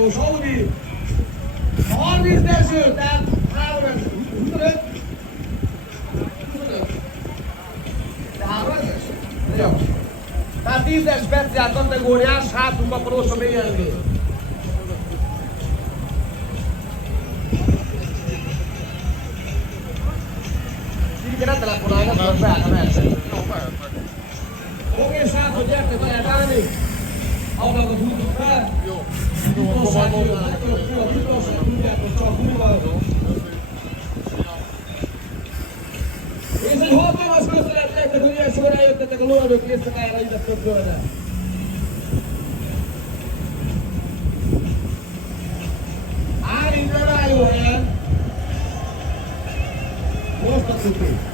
hajtós Audi. 30 eső, tehát 25. De 3-es? Jó. Tehát 10-es speciál kategóriás, hátunkkaparós a BMW. Így ne telefonálj, nem tudod beálltam elsőt. Oké, srácok, gyertek, lehet állni. Ablakot húzzuk fel. Jó. Biztonság jön, a biztonság tudjátok csak húval. És egy hatalmas köszönet nektek, hogy ilyen sorra jöttetek a Loradók éjszakájára ide Többölre. Álljunk le rá jó helyen. Most a szupi.